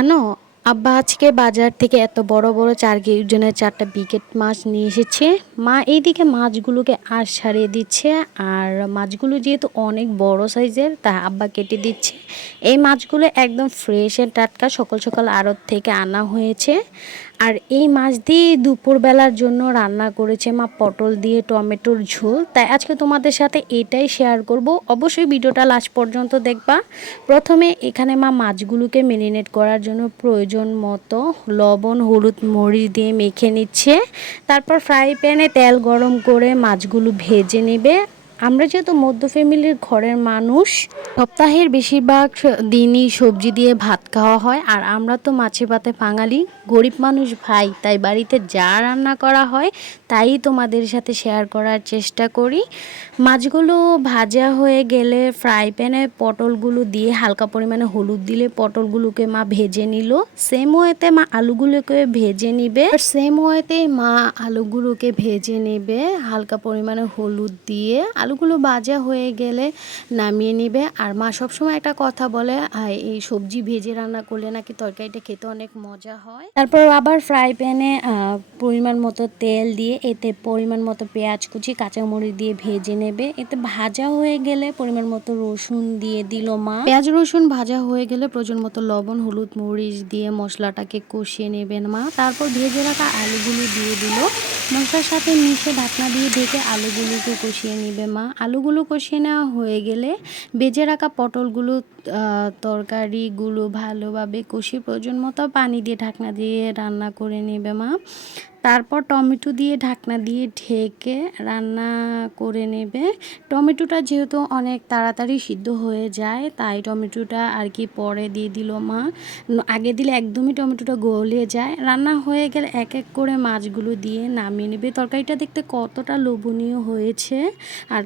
জানো, আব্বা আজকে বাজার থেকে এত বড় বড় 4 কেজি ওজনের 4টা বিকেট মাছ নিয়ে এসেছে। মা এইদিকে মাছগুলোকে আঁশ ছাড়িয়ে দিচ্ছে। আর মাছগুলো যেহেতু অনেক বড় সাইজের, তা আব্বা কেটে দিচ্ছে। এই মাছগুলো একদম ফ্রেশ এন্ড টাটকা, সকাল সকাল আড়ত থেকে আনা হয়েছে। আর এই মাছ দিয়ে দুপুরবেলার জন্য রান্না করেছে মা পটল দিয়ে টমেটোর ঝোল। তাই আজকে তোমাদের সাথে এটাই শেয়ার করব। অবশ্যই ভিডিওটা লাস্ট পর্যন্ত দেখবা। প্রথমে এখানে মা মাছগুলোকে মেরিনেট করার জন্য প্রয়োজন মতো লবণ, হলুদ, মরিচ দিয়ে মেখে নিচ্ছে। তারপর ফ্রাই প্যানে তেল গরম করে মাছগুলো ভেজে নেবে। আমরা যেহেতু মধ্য ফ্যামিলির ঘরের মানুষ, সপ্তাহের বেশিরভাগ দিনই সবজি দিয়ে ভাত খাওয়া হয়। আর আমরা তো মাছে ভাতে বাঙালি, গরিব মানুষ ভাই, তাই বাড়িতে যা রান্না করা হয় তাই তোমাদের সাথে শেয়ার করার চেষ্টা করি। মাছগুলো ভাজা হয়ে গেলে ফ্রাই প্যানে পটলগুলো দিয়ে হালকা পরিমাণে হলুদ দিলে পটলগুলোকে মা ভেজে নিল। সেম ওয়েতে মা আলুগুলোকে ভেজে নিবে। সেম ওয়েতে মা আলুগুলোকে ভেজে নেবে হালকা পরিমাণে হলুদ দিয়ে। আলুগুলো ভাজা হয়ে গেলে নামিয়ে নিবে। আর মা সবসময় একটা কথা বলে, এই সবজি ভেজে রান্না করলে নাকি তরকারিটা খেতে অনেক মজা হয়। তারপর আবার ফ্রাই প্যানে পরিমাণ মতো তেল দিয়ে এতে পরিমাণ মতো পেঁয়াজ কুচি, কাঁচামরিচ দিয়ে ভেজে নেবে। এতে ভাজা হয়ে গেলে পরিমাণ মতো রসুন দিয়ে দিল মা। পেঁয়াজ রসুন ভাজা হয়ে গেলে প্রয়োজন মতো লবণ, হলুদ, মরিচ দিয়ে মশলাটাকে কষিয়ে নেবেন মা। তারপর ভেজে রাখা আলুগুলো দিয়ে দিল। মশলার সাথে মিশে ঢাকনা দিয়ে ঢেকে আলুগুলোকে কষিয়ে নেবে মা। আলুগুলো কষিয়ে নেওয়া হয়ে গেলে ভেজে রাখা পটলগুলো তরকারিগুলো ভালোভাবে কষিয়ে প্রয়োজন মতো পানি দিয়ে ঢাকনা দিয়ে রান্না করে নেবে মা। তারপর টমেটো দিয়ে ঢাকনা দিয়ে ঢেকে রান্না করে নেবে। টমেটোটা যেহেতু অনেক তাড়াতাড়ি সিদ্ধ হয়ে যায়, তাই টমেটোটা আর কি পরে দিয়ে দিল মা। আগে দিলে একদমই টমেটোটা গলে যায়। রান্না হয়ে গেলে এক এক করে মাছগুলো দিয়ে নামিয়ে নেবে। তরকারিটা দেখতে কতটা লোভনীয় হয়েছে। আর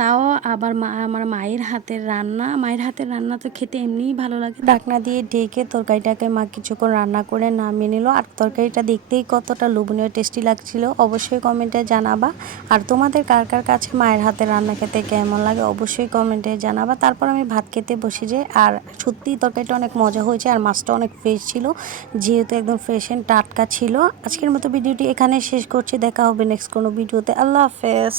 তাও আবার আমার মায়ের হাতের রান্না। মায়ের হাতের রান্না তো খেতে এমনিই ভালো লাগে। ঢাকনা দিয়ে ঢেকে তরকারিটাকে মা কিছুক্ষণ রান্না করে নামিয়ে নিল। আর তরকারিটা দেখতেই কতটা লোভনীয় টেস্টি লাগছিল অবশ্যই কমেন্টে জানাবা। আর তোমাদের কার কার কাছে মায়ের হাতের রান্না খেতে কেমন লাগে অবশ্যই কমেন্টে জানাবা। তারপর আমি ভাত খেতে বসে যাই। আর সত্যিই তরকারিটা অনেক মজা হয়েছে। আর মাছটা অনেক ফ্রেশ ছিল, যেহেতু একদম ফ্রেশ এন্ড টাটকা ছিল। আজকের মতো ভিডিওটি এখানে শেষ করছি। দেখা হবে নেক্সট কোনো ভিডিওতে। আল্লাহ হাফেজ।